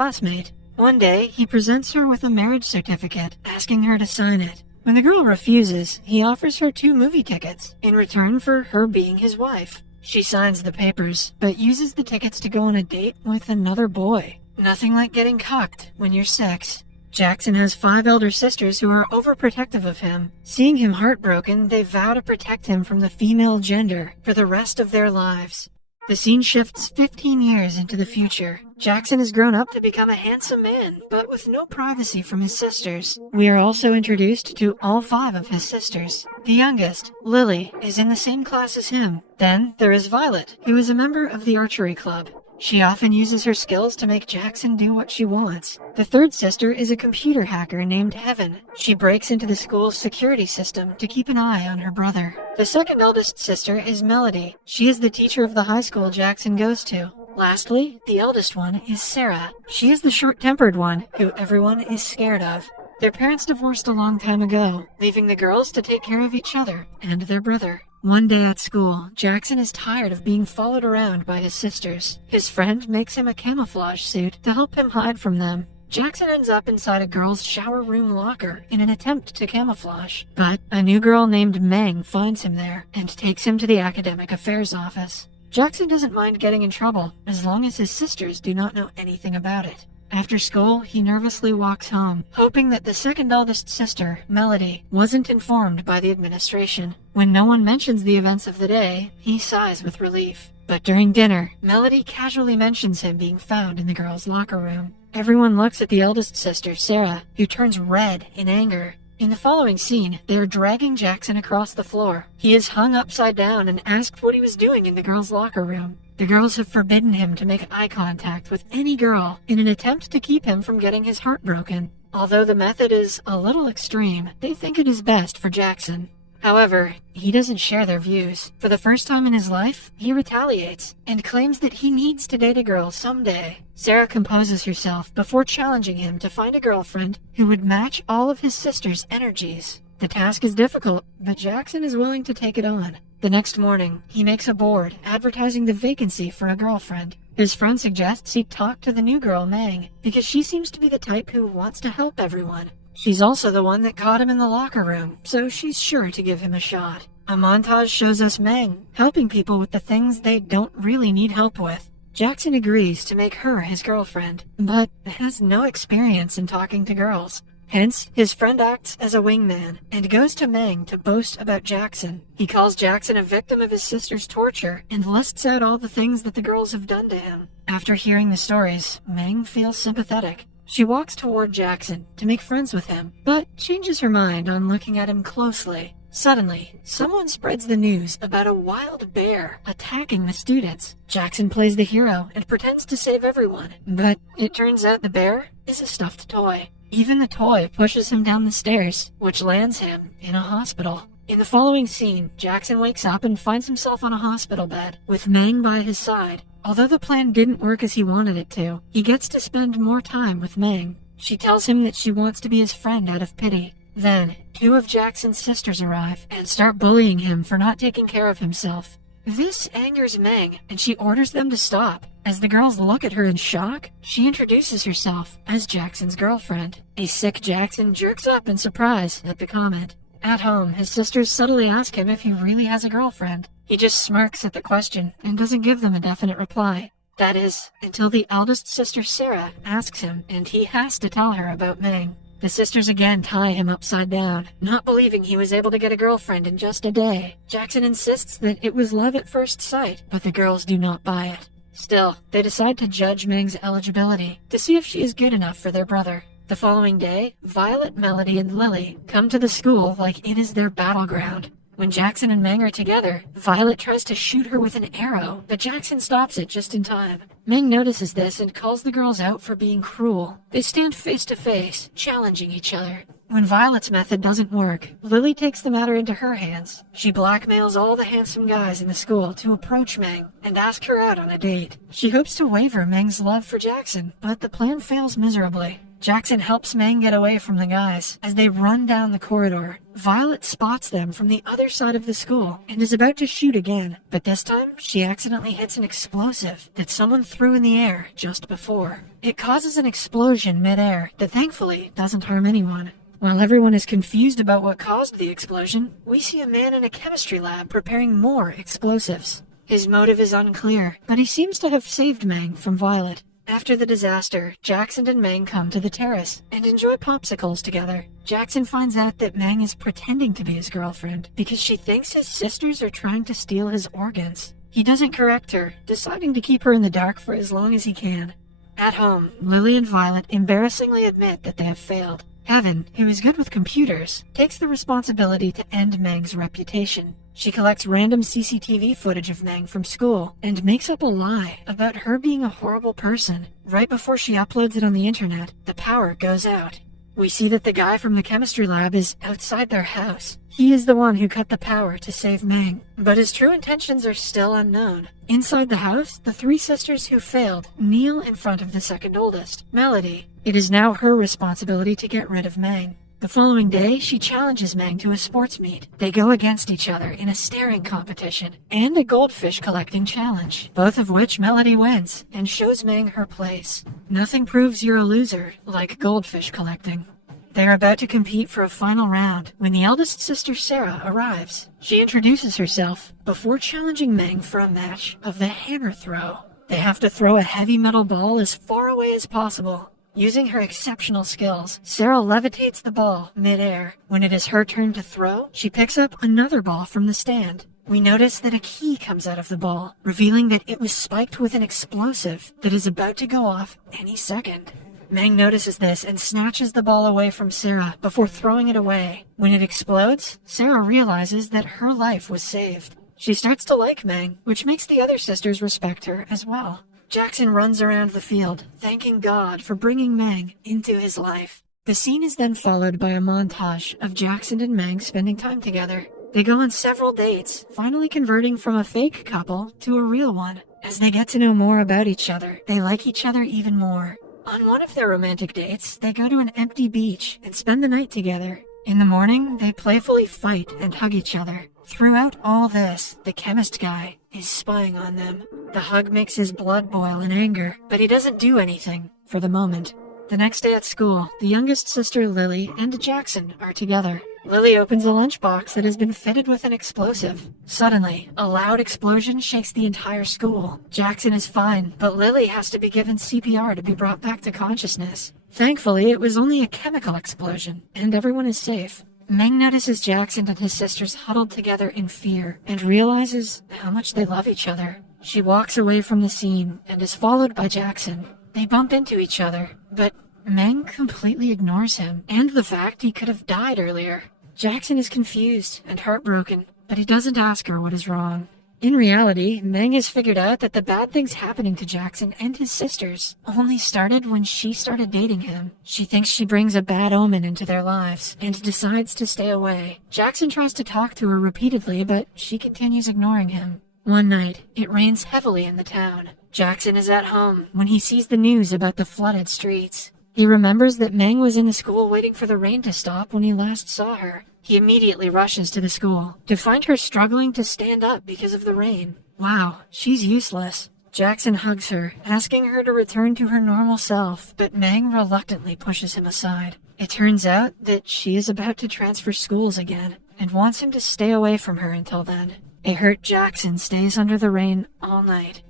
classmate. One day, he presents her with a marriage certificate, asking her to sign it. When the girl refuses, he offers her 2 movie tickets in return for her being his wife. She signs the papers, but uses the tickets to go on a date with another boy. Nothing like getting cocked when you're 6. Jackson has 5 elder sisters who are overprotective of him. Seeing him heartbroken, they vow to protect him from the female gender for the rest of their lives. The scene shifts 15 years into the future. Jackson has grown up to become a handsome man, but with no privacy from his sisters. We are also introduced to all 5 of his sisters. The youngest, Lily, is in the same class as him. Then there is Violet, who is a member of the archery club. She often uses her skills to make Jackson do what she wants. The third sister is a computer hacker named Heaven. She breaks into the school's security system to keep an eye on her brother. The second eldest sister is Melody. She is the teacher of the high school Jackson goes to. Lastly, the eldest one is Sarah. She is the short-tempered one, who everyone is scared of. Their parents divorced a long time ago, leaving the girls to take care of each other and their brother. One day at school, Jackson is tired of being followed around by his sisters. His friend makes him a camouflage suit to help him hide from them. Jackson ends up inside a girl's shower room locker in an attempt to camouflage. But a new girl named Meng finds him there and takes him to the academic affairs office. Jackson doesn't mind getting in trouble as long as his sisters do not know anything about it. After school, he nervously walks home, hoping that the second eldest sister, Melody, wasn't informed by the administration. When no one mentions the events of the day, he sighs with relief. But during dinner, Melody casually mentions him being found in the girls' locker room. Everyone looks at the eldest sister, Sarah, who turns red in anger. In the following scene, they are dragging Jackson across the floor. He is hung upside down and asked what he was doing in the girls' locker room. The girls have forbidden him to make eye contact with any girl in an attempt to keep him from getting his heart broken. Although the method is a little extreme, they think it is best for Jackson. However, he doesn't share their views. For the first time in his life, he retaliates and claims that he needs to date a girl someday. Sarah composes herself before challenging him to find a girlfriend who would match all of his sister's energies. The task is difficult, but Jackson is willing to take it on. The next morning, he makes a board advertising the vacancy for a girlfriend. His friend suggests he talk to the new girl, Meng, because she seems to be the type who wants to help everyone. She's also the one that caught him in the locker room, so she's sure to give him a shot. A montage shows us Meng helping people with the things they don't really need help with. Jackson agrees to make her his girlfriend, but has no experience in talking to girls. Hence, his friend acts as a wingman and goes to Meng to boast about Jackson. He calls Jackson a victim of his sister's torture and lists out all the things that the girls have done to him. After hearing the stories, Meng feels sympathetic. She walks toward Jackson to make friends with him, but changes her mind on looking at him closely. Suddenly, someone spreads the news about a wild bear attacking the students. Jackson plays the hero and pretends to save everyone, but it turns out the bear is a stuffed toy. Even the toy pushes him down the stairs, which lands him in a hospital. In the following scene, Jackson wakes up and finds himself on a hospital bed, with Meng by his side. Although the plan didn't work as he wanted it to, he gets to spend more time with Meng. She tells him that she wants to be his friend out of pity. Then, 2 of Jackson's sisters arrive and start bullying him for not taking care of himself. This angers Meng, and she orders them to stop. As the girls look at her in shock, she introduces herself as Jackson's girlfriend. A sick Jackson jerks up in surprise at the comment. At home, his sisters subtly ask him if he really has a girlfriend. He just smirks at the question and doesn't give them a definite reply. That is, until the eldest sister Sarah asks him, and he has to tell her about Meng. The sisters again tie him upside down, not believing he was able to get a girlfriend in just a day. Jackson insists that it was love at first sight, but the girls do not buy it. Still, they decide to judge Meng's eligibility to see if she is good enough for their brother. The following day, Violet, Melody, and Lily come to the school like it is their battleground. When Jackson and Meng are together, Violet tries to shoot her with an arrow, but Jackson stops it just in time. Meng notices this and calls the girls out for being cruel. They stand face to face, challenging each other. When Violet's method doesn't work, Lily takes the matter into her hands. She blackmails all the handsome guys in the school to approach Meng and ask her out on a date. She hopes to waver Meng's love for Jackson, but the plan fails miserably. Jackson helps Mang get away from the guys. As they run down the corridor, Violet spots them from the other side of the school and is about to shoot again, but this time she accidentally hits an explosive that someone threw in the air just before. It causes an explosion mid-air that thankfully doesn't harm anyone. While everyone is confused about what caused the explosion, we see a man in a chemistry lab preparing more explosives. His motive is unclear, but he seems to have saved Mang from Violet. After the disaster, Jackson and Mang come to the terrace and enjoy popsicles together. Jackson finds out that Mang is pretending to be his girlfriend because she thinks his sisters are trying to steal his organs. He doesn't correct her, deciding to keep her in the dark for as long as he can. At home, Lily and Violet embarrassingly admit that they have failed. Heaven, who is good with computers, takes the responsibility to end Mang's reputation. She collects random CCTV footage of Mang from school and makes up a lie about her being a horrible person. Right before she uploads it on the internet, the power goes out. We see that the guy from the chemistry lab is outside their house. He is the one who cut the power to save Mang, but his true intentions are still unknown. Inside the house, the three sisters who failed kneel in front of the second oldest, Melody. It is now her responsibility to get rid of Mang. The following day, she challenges Mang to a sports meet. They go against each other in a staring competition and a goldfish collecting challenge, both of which Melody wins and shows Mang her place. Nothing proves you're a loser like goldfish collecting. They are about to compete for a final round when the eldest sister Sarah arrives. She introduces herself before challenging Mang for a match of the hammer throw. They have to throw a heavy metal ball as far away as possible. Using her exceptional skills, Sarah levitates the ball mid-air. When it is her turn to throw, she picks up another ball from the stand. We notice that a key comes out of the ball, revealing that it was spiked with an explosive that is about to go off any second. Mang notices this and snatches the ball away from Sarah before throwing it away. When it explodes, Sarah realizes that her life was saved. She starts to like Mang, which makes the other sisters respect her as well. Jackson runs around the field, thanking God for bringing Mang into his life. The scene is then followed by a montage of Jackson and Mang spending time together. They go on several dates, finally converting from a fake couple to a real one. As they get to know more about each other, they like each other even more. On one of their romantic dates, they go to an empty beach and spend the night together. In the morning, they playfully fight and hug each other. Throughout all this, the chemist guy is spying on them. The hug makes his blood boil in anger, but he doesn't do anything for the moment. The next day at school, the youngest sister Lily and Jackson are together. Lily opens a lunchbox that has been fitted with an explosive. Suddenly, a loud explosion shakes the entire school. Jackson is fine, but Lily has to be given CPR to be brought back to consciousness. Thankfully, it was only a chemical explosion, and everyone is safe. Mang notices Jackson and his sisters huddled together in fear and realizes how much they love each other. She walks away from the scene and is followed by Jackson. They bump into each other, but Mang completely ignores him and the fact he could have died earlier. Jackson is confused and heartbroken, but he doesn't ask her what is wrong. In reality, Mang has figured out that the bad things happening to Jackson and his sisters only started when she started dating him. She thinks she brings a bad omen into their lives and decides to stay away. Jackson tries to talk to her repeatedly, but she continues ignoring him. One night, it rains heavily in the town. Jackson is at home when he sees the news about the flooded streets. He remembers that Mang was in the school waiting for the rain to stop when he last saw her. He immediately rushes to the school to find her struggling to stand up because of the rain. Wow, she's useless. Jackson hugs her, asking her to return to her normal self, but Mang reluctantly pushes him aside. It turns out that she is about to transfer schools again and wants him to stay away from her until then. A hurt Jackson stays under the rain all night.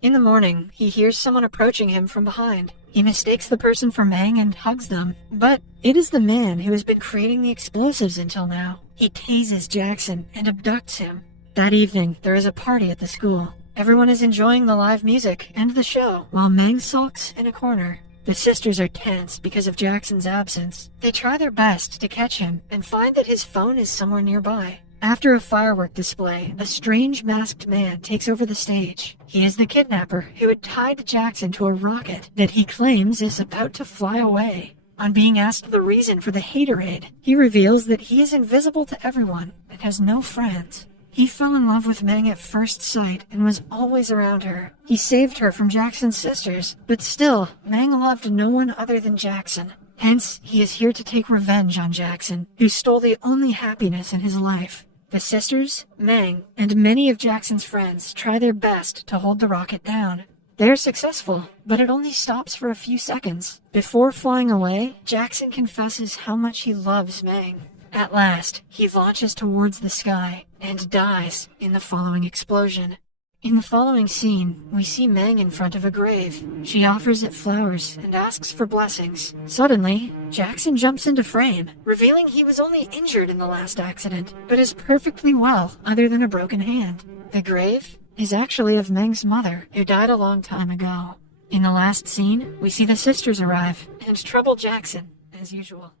In the morning, he hears someone approaching him from behind. He mistakes the person for Mang and hugs them, but it is the man who has been creating the explosives until now. He tases Jackson and abducts him. That evening, there is a party at the school. Everyone is enjoying the live music and the show, while Mang sulks in a corner. The sisters are tense because of Jackson's absence. They try their best to catch him and find that his phone is somewhere nearby. After a firework display, a strange masked man takes over the stage. He is the kidnapper who had tied Jackson to a rocket that he claims is about to fly away. On being asked the reason for the haterade, he reveals that he is invisible to everyone and has no friends. He fell in love with Meng at first sight and was always around her. He saved her from Jackson's sisters, but still, Meng loved no one other than Jackson. Hence, he is here to take revenge on Jackson, who stole the only happiness in his life. The sisters, Meng, and many of Jackson's friends try their best to hold the rocket down. They're successful, but it only stops for a few seconds. Before flying away, Jackson confesses how much he loves Meng. At last, he launches towards the sky and dies in the following explosion. In the following scene, we see Meng in front of a grave. She offers it flowers and asks for blessings. Suddenly, Jackson jumps into frame, revealing he was only injured in the last accident, but is perfectly well other than a broken hand. The grave is actually of Meng's mother, who died a long time ago. In the last scene, we see the sisters arrive and trouble Jackson, as usual.